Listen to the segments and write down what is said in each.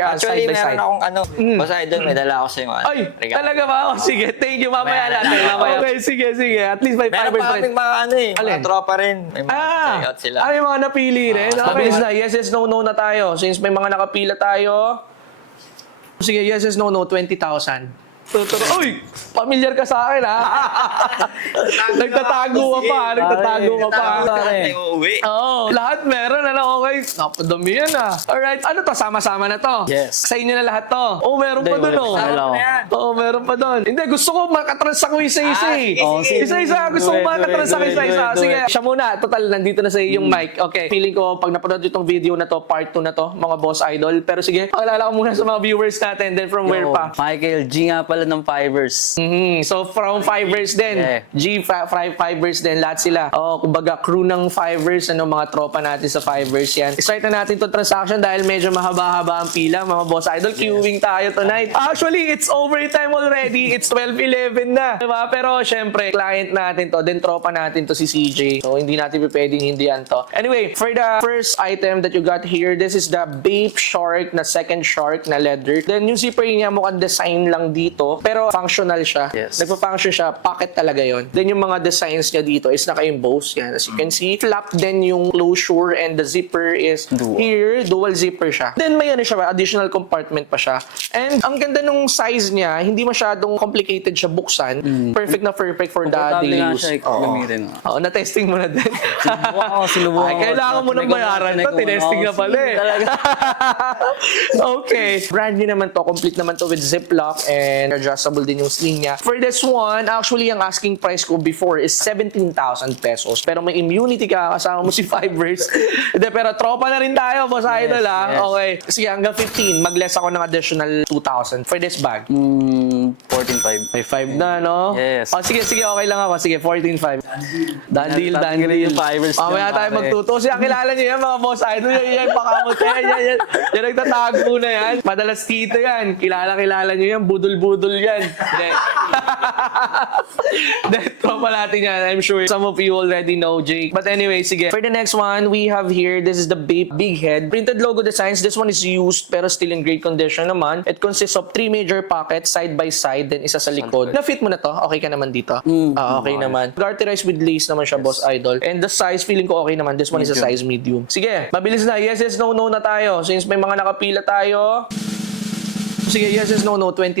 Actually, side by meron side. akong Boss Idol, may dala ako sa iyo. Ay, talaga ba? Oh, sige, thank you. Mamaya natin. Okay, sige. At least may Meron fiber pa thread. kaming mga mga tropa rin. May mga tryout sila. Ay, mga napili rin. Okay. Mabilis na. Yes, yes, no, no na tayo. Since may mga nakapila tayo. Sige, yes, yes, no, no. 20,000. Uy! Familiar ka sa akin, ha? Nagtatago ka pa. Oo. Lahat meron, okay? Napadami yan, Alright. Ano to? Sama-sama na to? Yes. Sa inyo na lahat to? Oo, meron pa dun, Oo, meron pa dun. Hindi, gusto ko makatrans ako isa-isa, Isa-isa. Gusto ko makatrans ako isa-isa. Sige, siya muna. Total, nandito na sa yung mic. Okay. Feeling ko, pag napanood itong video na to, part 2 na to, mga Boss Idol. Pero sige, pakilala ko muna sa mga viewers natin. Then from where pa? Michael G nga pala ng Fivers. So from Fivers din. G, Fivers din. Lahat sila. Kumbaga, crew ng Fivers. Mga tropa natin sa Fivers yan. Start na natin itong transaction dahil medyo mahaba-haba ang pila. Mga Boss Idol, queuing tayo tonight. Actually, it's overtime already. It's 12:11 na. Diba? Pero syempre, client natin to. Then tropa natin to si CJ. So hindi natin pwedeng hindihan to. Anyway, for the first item that you got here, this is the Bape Shark na second shark na leather. Then yung zipper niya mukhang design lang dito. Pero functional siya. Yes. Nagpa-function siya. Pocket talaga yon. Then yung mga designs niya dito is naka-emboss. Yan. As you can see, flap din yung closure and the zipper is here. Dual zipper siya. Then may siya, additional compartment pa siya. And ang ganda nung size niya, hindi masyadong complicated siya buksan. Perfect na perfect for the daily use. Na-testing mo na din. Sinubukan ko. Kailangan mo nang bayaran to. Tinesting na pala Okay. Brand new naman to. Complete naman to with ziplock and adjustable din yung sling niya. For this one, actually, ang asking price ko before is 17,000 pesos. Pero may immunity ka, kasama mo si Fivers. Hindi, pero tropa na rin tayo, Boss Idol, Okay. Sige, hanggang 15. Mag-less ako ng additional 2,000 for this bag. 14.5. May 5 na, no? Yes. Sige, okay lang ako. Sige, 14.5. Done deal. Yung Fivers. Mamaya tayo magtuto. Siya, kilala niyo yan, mga Boss Idol. Yan, pakamot yan. Yan, nagtatago na yan. Madalas dito yan. Kilala niyo yan. Budol-budol yan. Tropa natin yan. I'm sure some of you already know, Jake. But anyway, sige. For the next one, we have here, this is the Bape Big Head. Printed logo designs. This one is used pero still in great condition naman. It consists of 3 major pockets side by side, then isa sa likod. Na-fit mo na to? Okay ka naman dito? Okay naman. Garterized with lace naman siya, Boss Idol. And the size, feeling ko okay naman. This one is a size medium. Sige, mabilis na. Yes, no, no na tayo. Since may mga nakapila tayo. Sige, yes, no, no. 20,000.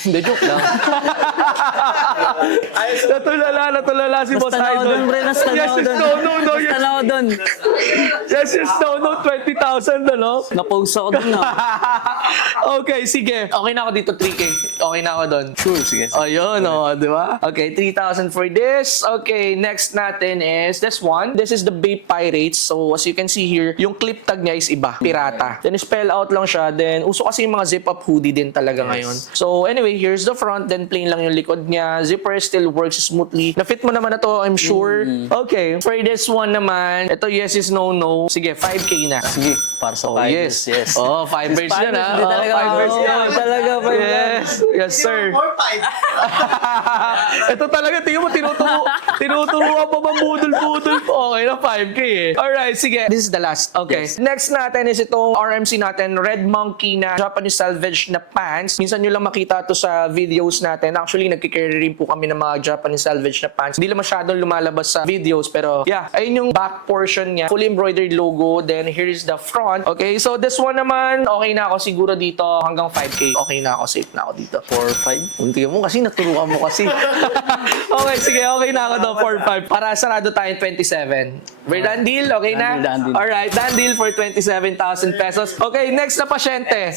Hindi, joke lang. Natulala si Boss Idol. Yes, no. Yes, no, 20,000, Na-post ako dun, Okay, sige. Okay na ako dito, 3K. Okay na ako doon. Sure, sige. Ayun, di ba? Okay, 3,000 for this. Okay, next natin is this one. This is the Bape Pirates. So, as you can see here, yung clip tag niya is iba. Pirata. Then, spell out lang siya. Then, uso kasi yung mga zip-up hoodie din talaga ngayon. So, anyway, here's the front. Then, plain lang yung likod niya. Zipper still works smoothly. Na-fit mo naman na to, I'm sure. Okay, for this one naman, ito yes is no. Sige, 5K na. Sige, para sa Fivers. Yes. Oh, Fivers yan, Hindi talaga. Fivers yan. Talaga, Yes. Yes, sir. Ito talaga, tingnan mo, tinuturuan pa ba budol-budol? Okay na, 5K Alright, sige. This is the last. Okay. Yes. Next natin is itong RMC natin, Red Monkey na Japanese salvage na pants. Minsan nyo lang makita to sa videos natin. Actually, nagkikarry rin po kami ng mga Japanese salvage na pants. Hindi lang masyadong lumalabas sa videos, pero yeah, ayun yung back portion niya. Fully embroidered logo. Then, here is the front. Okay, so this one naman, okay na ako siguro dito hanggang 5K. Okay na ako, safe na ako dito. 4.5. Hindi mo kasi, naturuan mo kasi. Okay, sige, okay na ako daw, 4-5. Para sarado tayong 27. We're done deal? Okay na? Done deal. Alright, done deal for 27,000 pesos. Okay, next na pasyente.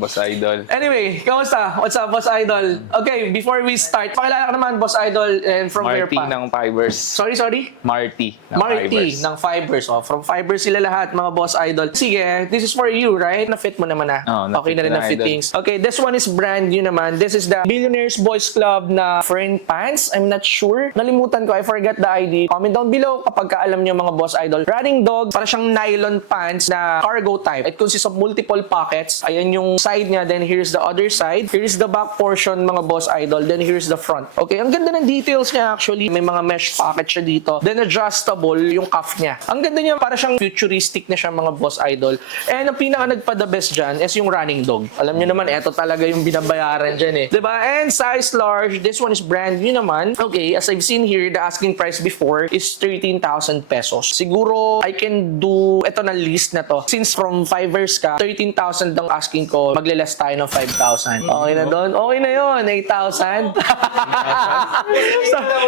Boss Idol. Anyway, kamusta? What's up, Boss Idol? Okay, before we start, pakilala ka naman, Boss Idol, and from where Marty pa? ng Fivers. Sorry? Marty ng Marty Fivers. ng Fibers. From Fibers sila lahat, mga Boss Idol. Sige, this is for you, right? Na-fit mo naman na. Okay na rin na fittings. Okay, this one is brand new naman. This is the Billionaires Boys Club na friend pants. I'm not sure. Nalimutan ko. I forgot the ID. Comment down below kapag kaalam nyo, mga Boss Idol. Running Dog, para siyang nylon pants na cargo type. It consists of multiple pockets. Ayan yung side niya. Then here's the other side. Here's the back portion, mga boss idol. Then here's the front. Okay, ang ganda ng details niya actually. May mga mesh pocket siya dito. Then adjustable yung cuff niya. Ang ganda niya, para siyang futuristic na siya mga boss idol. And ang pinaka nagpa-the best dyan is yung running dog. Alam niyo naman, eto talaga yung binabayaran dyan eh. Diba? And size large, this one is brand new naman. Okay, as I've seen here, the asking price before is 13,000 pesos. Siguro, I can do ito na list na to. Since from Fivers ka, 13,000 ang asking ko, magle-less tayo ng 5,000. Okay na doon? Okay na yun, 8,000.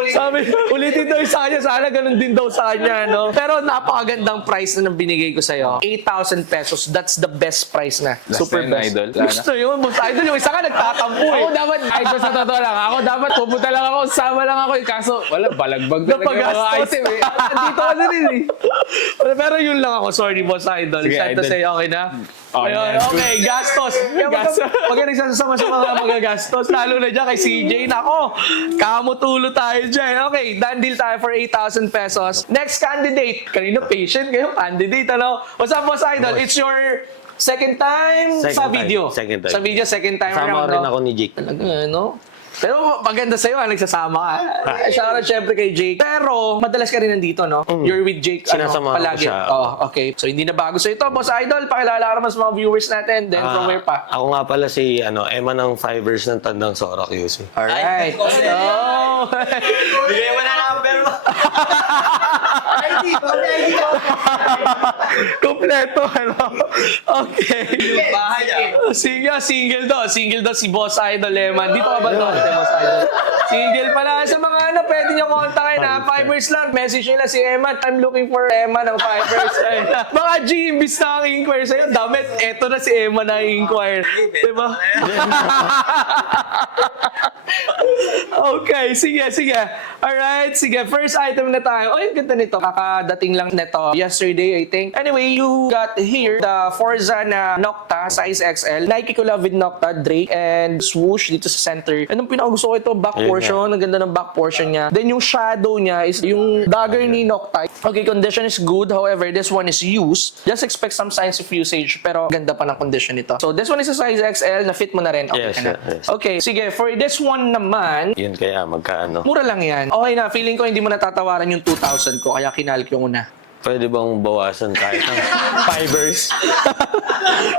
Sabi, ulitin daw sa kanya, sana ganun din daw sa kanya, no? Pero napakagandang price na binigay ko sa'yo. 8,000 pesos, that's the best price na. Super na best. yun, idol. Gusto yun, boss idol. Yung isa ka nagtatampo eh. Ako dapat, idol sa totoo lang. Ako dapat, pupunta lang ako, sama lang ako. Kaso, wala, balagbag talaga yung mga Napagastos. item eh. Dito ka na rin eh. Pero yun lang ako. Sorry, boss idol. Sige, Sad to idol. say, okay na? Okay Ayun, na. okay, gastos. Gastos. Pag nagsasama sa mga magagastos, lalo na dyan kay CJ, nako, kamutulo tayo dyan. Okay, done deal tayo for 8,000 pesos. Next candidate. Kanina patient kayo, candidate, ano? What's up, boss idol? It's your second time Second sa time. video. Second time. Sa video, second time Kasama around. rin no? ako ni Jake. Talaga, no? Pero maganda sa'yo, nagsasama ka. Shoutout syempre kay Jake. Pero, madalas ka rin nandito, no? You're with Jake, Sinasamahan ko palagi. siya. Oh, okay. So, hindi na bago sa'yo ito. Boss Idol, pakilala ka naman sa mga viewers natin. Then, from where pa? Ako nga pala si Emma ng Fivers ng Tandang Sora QC. Alright. Oh! Bigay mo na number mo. Kompleto, ano? Okay. Bahay niya. Single daw. Single daw si Boss Idol Eman. Dito ka ba doon, Boss Idol? Single pala. Sa mga pwede niyo kontakin ha. Fivers lang. Message nila si Eman. I'm looking for Eman ng Fivers. Ayun na. Mga G, imbis na ang inquire sa'yo. Damit, eto na si Eman na inquire. Diba? Okay, sige. Alright, sige. First item na tayo. Ay, ganda nito. Kakadating lang nito yesterday, I think. Anyway, you got here the Forza na Nocta, size XL. Nike collab with Nocta, Drake, and swoosh dito sa center. Anong pinakagusto ko ito? Back Ayun portion. Ang ganda ng back portion niya. Then yung shadow niya is yung dagger ni Nocta. Okay, condition is good. However, this one is used. Just expect some signs of usage, pero ganda pa ng condition nito. So, this one is a size XL. Na-fit mo na rin. Okay Yes, ka na. yes. Okay, sige. For this one naman, Yun kaya magkaano. mura lang yan. Okay na, feeling ko hindi mo natatawaran yung 2,000 ko, kaya kinalk yung una. Pwede bang bawasan kahit ng Fivers?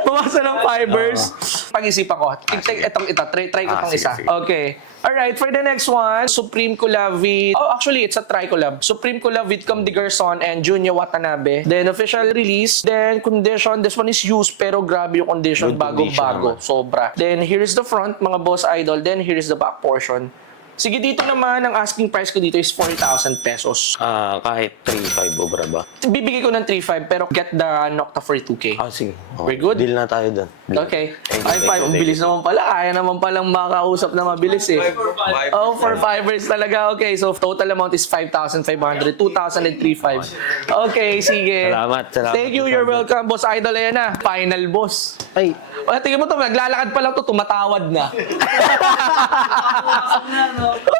Bawasan ng fibers. Pag-isipan ko. Try ko itong sige, isa. sige. Okay. Alright, for the next one, Supreme collab with... Oh, actually, it's a tri-collab. Supreme collab with Comme des Garçons and Junya Watanabe. Then, official release. Then, condition. This one is used, pero grabe yung condition. Good Bagong-bago. condition Sobra. Then, here's the front, mga boss idol. Then, here's the back portion. Sige, dito naman, ang asking price ko dito is 4,000 pesos. Kahit 3.5 obra ba? Bibigay ko ng 3,500 pero get the Nocta for 2K. Sige. We're good? Deal na tayo dun. Okay. Thank you, Ay, thank you, ang thank bilis you. naman pala. Kaya naman palang makausap na mabilis eh. Oh, for fibers talaga. Okay, so total amount is 5,500. 2,000 and 3,500. Okay, sige. Salamat. Thank you, you're welcome. Boss Idol, ayan na. Final boss. Ay, Tingnan mo to, naglalakad pa lang to, tumatawad na.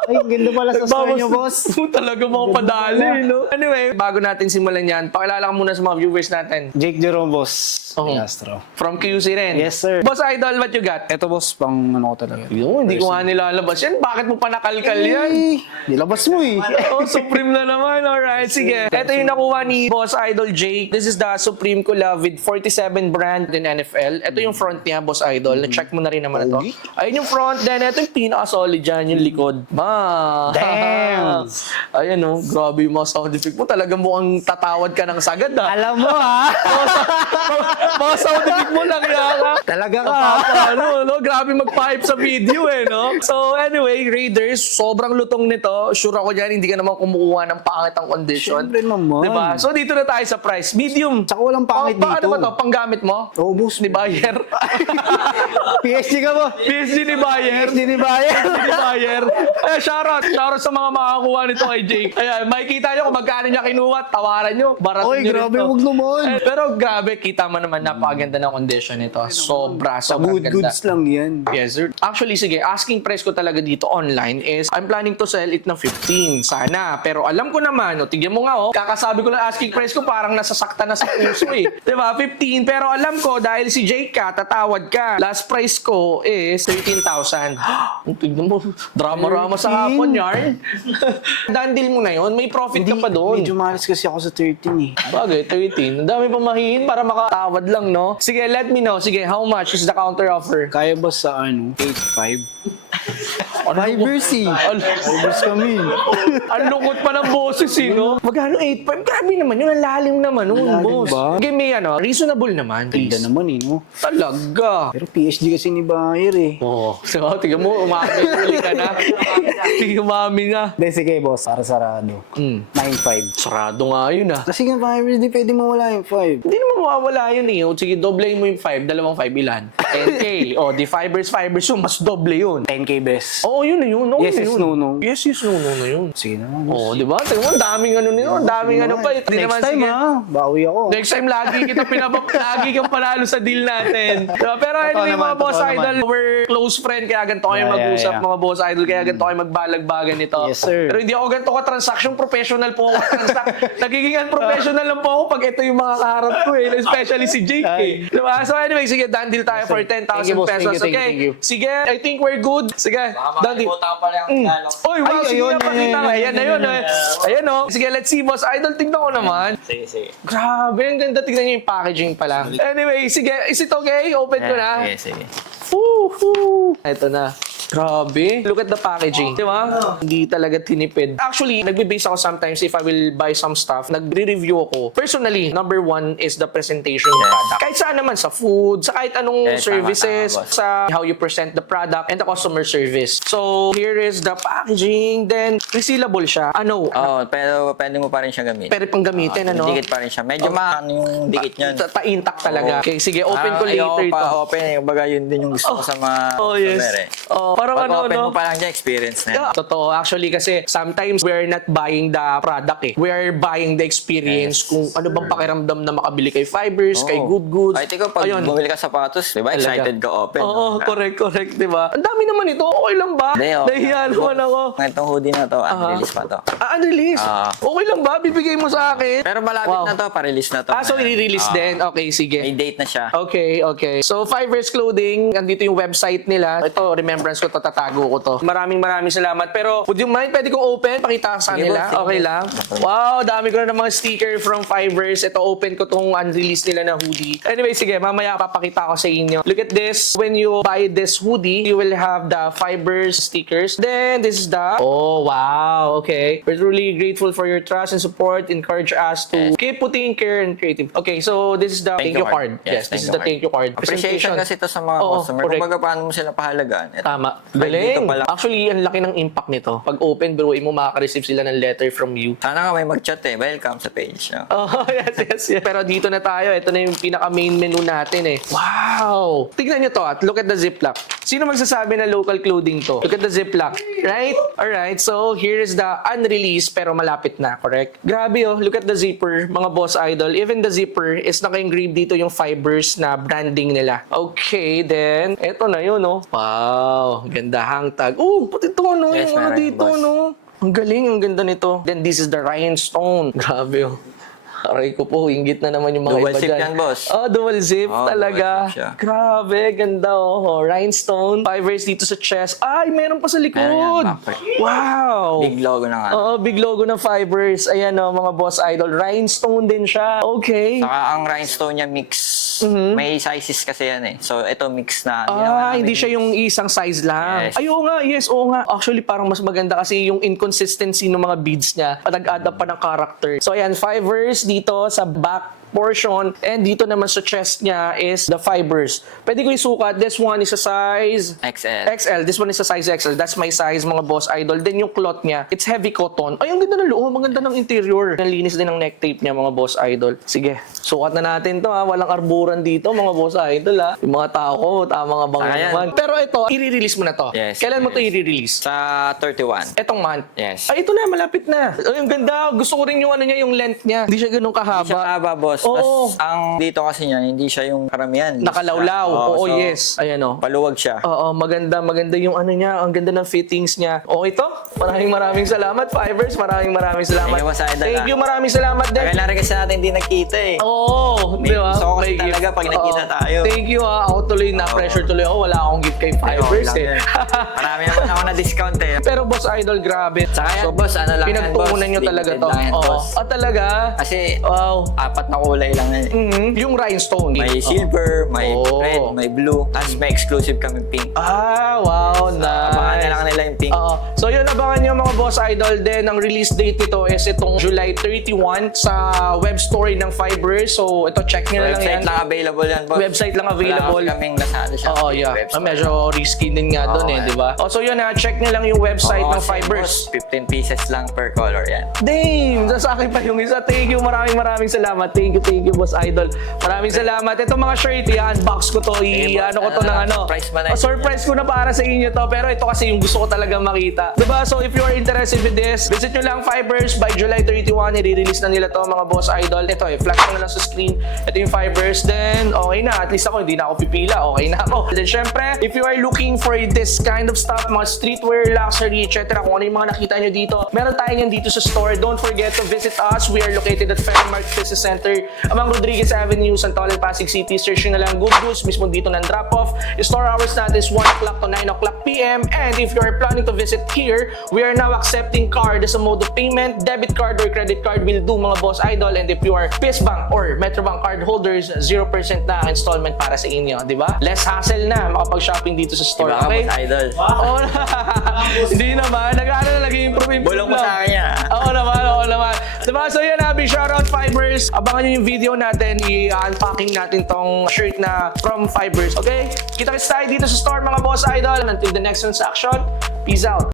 ay, ganda pala sa story niyo, boss. Talaga mga padali, no? Anyway, bago natin simulan yan, pakilala ka muna sa mga viewers natin. Jake Jerome, boss. Oh. Astro. From QC rin. Yes, sir. Boss Idol, what you got? Ito, boss, pang ano ko talaga. Yun, hindi ko nga nilalabas yan. Bakit mo pa nakalkal yan? Nilabas mo eh. Oh, Supreme na naman. Alright, sige. Ito yung nakuha ni Boss Idol Jake. This is the Supreme collab with 47 brand in NFL. Ito yung front niya, Boss Idol. Na-check mo na rin naman ito. Ayun yung front. Then, ito yung pinaka-solid dyan, yung likod. Damn! Ayan oh, grabe yung mga sound effect mo. Talaga mukhang tatawad ka ng sagad ah. Alam mo, ha? Mga sound effect mo lang yaka. Talaga ka. Ano, no? Grabe mag-pipe sa video eh, no? So anyway, Raiders, sobrang lutong nito. Sure ako dyan, hindi ka naman kumukuha ng pangit ang condition. Siyempre naman. Diba? So dito na tayo sa price. Medium. Tsaka walang pangit dito. Ano ba to? Panggamit mo? Oo, boss. Ni Bayer. PSG ka mo. PSG ni Bayer. PSG ni Bayer. ni Bayer. Eh, shoutout sa mga makakuha nito kay Jake. Ayan, makikita nyo kung magkano niya kinuha. Tawaran nyo. Barato Oy, nyo grabe, rin to. wag naman. Pero grabe, kita mo naman, napakaganda ng condition nito. Sobrang Good ganda. goods lang yan. Yes, sir. Actually, sige, asking price ko talaga dito online is I'm planning to sell it ng 15. Sana. Pero alam ko naman, tigyan mo nga, kakasabi ko lang asking price ko, parang nasasakta na sa puso eh. Diba? 15. Pero alam ko, dahil si Jake ka, tatawad ka. Last price ko is 13,000. Tignan mo, drama-rama sa hapon, yarn. Dandil mo na yon, may profit ka pa doon. Medyo malas kasi ako sa 13 eh. Bagay, 13. Ang dami pa mahihin para makatawad lang, no? Sige, let me know. Sige, how much is the counter offer? Kaya ba sa 8.5? Fibers eh. Fibers kami. Ang lungkot pa ng boses eh, no? Magkano 8.5? Grabe naman yun. Ang lalim naman nun, Lalim boss. ba? Sige, may reasonable naman. Ganda Please. naman eh, no? Talaga. Pero PSG kasi ni Bayer eh. Oo. So, tignan mo, umami ka na. Tignan umami na. Hindi, sige boss. Para sarado. 9.5. Sarado nga yun ah. Kasi nga Fibers, di pwede mawala yung 5. Hindi naman mawawala yun eh. O, sige, doble mo yung 5. Dalawang 5 ilan? 10K. O, di fibers yun. Mas doble yun. 10k best. Oo, yun na yun. Oo, Yes, yun. yes, no, no. Yes, yes, no, no, no yun. Sige na boss. Oo, di ba? Tingnan mo, ang daming ano nito. Ang daming ano pa. Hindi Next naman, time sige. ha, bawi ako. Next time, lagi lagi kang panalo sa deal natin. Diba? Pero anyway, naman, mga boss totoo idol, we're close friend, kaya ganito kayo mag-usap, mga boss idol, kaya ganito kayo magbalagbagan nito. Yes, sir. Pero hindi ako ganito ka-transaction, professional po ako Nagiging unprofessional lang po ako pag ito yung mga kaharap ko eh, especially si Jake eh. Diba? So anyway, sige, done deal tayo for 10,000 Thank you, boss. pesos, Thank you, okay? thank you. Sige, I think we're good. Sige, done deal. Makakalimutan ko pa lang ang talo. Oy, wow, Ay, sige ayun, nga, pakita ka. Ayan na yun. Ayan o. Sige, let's see, boss idol. Tingnan ko naman. Sige, sige. Grabe, ang ganda. Tignan niyo yung packaging pala. Anyway, sige. Is it okay? Open ko na. Sige. Woohoo! Ito na. Grabe. Look at the packaging. Di ba? Hindi talaga tinipid. Actually, nagbe-base ako sometimes if I will buy some stuff. Nagre-review ako. Personally, number one is the presentation ng product. Kahit saan naman, sa food, sa kahit anong services, tama, boss. sa how you present the product and the customer service. So, here is the packaging. Then, resealable siya. Ano? Oo, pero pwede mo pa rin siya gamitin. Pwede pang gamitin, ano? Dikit pa rin siya. Medyo maano yung dikit niyan. Ta-intact talaga. Okay, sige. Open ko Ayoko later ito. pa open eh. Baga yun din yung gusto ko sa mga Oh, yes. customer eh. Oh, parang Pag ano, open no? mo pa lang dyan, experience na yun. Yeah, totoo. Actually, kasi sometimes we're not buying the product eh. We're buying the experience kung ano bang pakiramdam na makabili kay Fibers, kay Good Goods. Kahit ikaw, pag Ayun. bumili ka sapatos, di ba? Talaga. Excited ka open. Oo, correct, di ba? Ang dami naman ito. Okay lang ba? Hindi, okay. Nahiya naman ako. Itong hoodie na to, unreleased pa to. Unreleased? Ah. Okay lang ba? Bibigay mo sa akin? Pero malapit Wow. na to, pa-release na to. So i-release din. Okay, sige. May date na siya. Okay. So, Fibers Clothing, andito yung website nila. Ito, remembrance ko to, tatago ko to. Maraming salamat. Pero, would you mind, pwede kong open? Pakita sa Sige, nila. boss, sige. Okay lang? Wow, dami ko na ng mga sticker from Fibers. Ito, open ko tong unreleased nila na hoodie. Anyway, sige, mamaya papakita ko sa inyo. Look at this. When you buy this hoodie, you will have the Fibers stickers. Then, this is the... Oh, wow. Okay. We're truly grateful for your trust and support. Encourage us to keep putting care and creative. Okay, so this is the thank you card. Yes, this is the thank you card. Appreciation kasi to sa mga Oo, customer. correct. Kung baga paano mo sila pahalagaan. Ito, Tama. kahit dito Galing. pa lang. Actually, ang laki ng impact nito. Pag open, bro, mo makaka-receive sila ng letter from you. Sana nga may mag-chat eh. Welcome sa page. No? Oh, yes. Pero dito na tayo. Ito na yung pinaka-main menu natin eh. Wow! Tignan nyo to at look at the ziplock. Sino magsasabi na local clothing to? Look at the ziplock. Right? Alright. So, here is the unreleased pero malapit na. Correct? Grabe oh. Look at the zipper, mga boss idol. Even the zipper is naka-engrave dito yung Fibers na branding nila. Okay, then, eto na yun oh. Wow! Ganda hang tag. Oh, pati to no. Yes, Yung ano meron, dito boss. no. Ang galing, ang ganda nito. Then this is the rhinestone. Grabe oh. Aray ko po, inggit na naman yung mga Dual iba zip dyan. yan, boss. Oh, dual zip Oh, talaga. dual zip siya. Grabe, ganda oh. Rhinestone. Fibers dito sa chest. Ay, meron pa sa likod. Meron yan, backpack. Wow. Big logo na nga. Oo, big logo ng Fibers. Ayan oh, mga boss idol. Rhinestone din siya. Okay. Saka ang rhinestone niya mix. May sizes kasi yan eh. So ito mix na. Hindi siya yung isang size lang. Yes. Ay, oo nga, yes, oo nga. Actually, parang mas maganda kasi yung inconsistency ng mga beads niya. Nag-add up pa ng character. So, ayan, Fibers dito sa back portion. And dito naman sa chest niya is the Fibers. Pwede ko isukat. This one is a size... XL. This one is a size XL. That's my size, mga boss idol. Then yung cloth niya, it's heavy cotton. Ay, ang ganda ng loob. Ang ganda ng interior. Ang linis din ng neck tape niya, mga boss idol. Sige, sukat na natin to ha. Walang arburan dito, mga boss idol ha. Yung mga tao ko, tama nga bang Ayan. naman. Pero ito, i-release mo na to. Yes, Kailan mo to yes. i-release? Sa 31. Etong month? Yes. Ay, ito na, malapit na. Ay, ang ganda. Gusto ko rin yung ano niya, yung length niya. Hindi siya ganun Siya kahaba. haba, boss. Oo. Tas, ang dito kasi niya, hindi siya yung karamihan. Nakalawlaw. Oo, so, yes. Ayan o. Paluwag siya. Oo, maganda yung ano niya, ang ganda ng fittings niya. Okay to? Maraming salamat, Fibers. Maraming salamat. Thank you, Boss Idol, Thank you, maraming salamat din. Kailan rin kasi natin hindi nagkita eh. Oo, di ba? Gusto ko kasi May gift. talaga pag nakita Oo. tayo. Thank you ha. Ako tuloy na-pressure tuloy ako. Wala akong gift kay Fibers Okay eh. lang yan. Marami naman ako na-discount eh. Pero Boss Idol, grabe. Saka yan, boss, ano lang yan, Pinagtuunan boss. nyo talaga Limited to. lang yan, Oo. boss. Ah, talaga? Kasi Wow. 4 na kulay lang yan. Yung rhinestone. May silver, may Oh. red, may blue. Tapos may exclusive kami pink. Ah, wow. Abangan na Nice. lang nila yung pink. Oo. So yun, abangan nyo mga Boss Idol din. Ang release date nito is itong July 31 sa web store ng Fibers. So ito, check nyo na lang yan. Website lang available yan, boss. Website lang available. Wala kaming Lazada siya. Oo, yeah. Medyo risky din nga doon eh, Okay. di ba? Oh, so yun ha, check nyo lang yung website ng Kasi, Fibers. boss, 15 pieces lang per color yan. Damn! Sa akin pa yung isa. Thank you. Maraming salamat. Thank you, Boss Idol. Maraming salamat. Ito mga shirt, i-unbox ko to. I-ano ko to ng ano. Surprise mo na Oh, surprise ko na para sa inyo to. Pero ito kasi yung gusto ko talaga makita. Diba? So if you are interested with this, visit nyo lang Fibers by July 31. I-release na nila to mga Boss Idol. Ito flash ko na lang sa screen. Ito yung Fibers. Then, okay na. At least ako, hindi na ako pipila. Okay na ako. Then syempre, if you are looking for this kind of stuff, mga streetwear, luxury, etc. Kung ano yung mga nakita nyo dito, meron tayo yan dito sa store. Don't forget to visit us. We are located at Fairmart Business Center, Amang Rodriguez Avenue, Santolan, Pasig City. Search nyo na lang Good Goods, mismo dito ng drop-off. Store hours natin is 1 o'clock to 9 o'clock p.m. And if you are planning to visit here, we are now accepting card as a mode of payment. Debit card or credit card will do mga Boss Idol. And if you are PS Bank or Metrobank card holders, 0% na ang installment para sa inyo, di ba? Less hassle na makapag-shopping dito sa store, Diba ka, okay? Boss Idol? Oo hindi naman. Nag-ano na nag-improve. Bulong mo sa akin yan, ah. Oo naman. Diba? So yun na, big shoutout Fibers. Abangan nyo yung video natin. I-unpacking natin tong shirt na from Fibers. Okay? Kita-kits tayo dito sa store mga Boss Idol. Until the next transaction, peace out.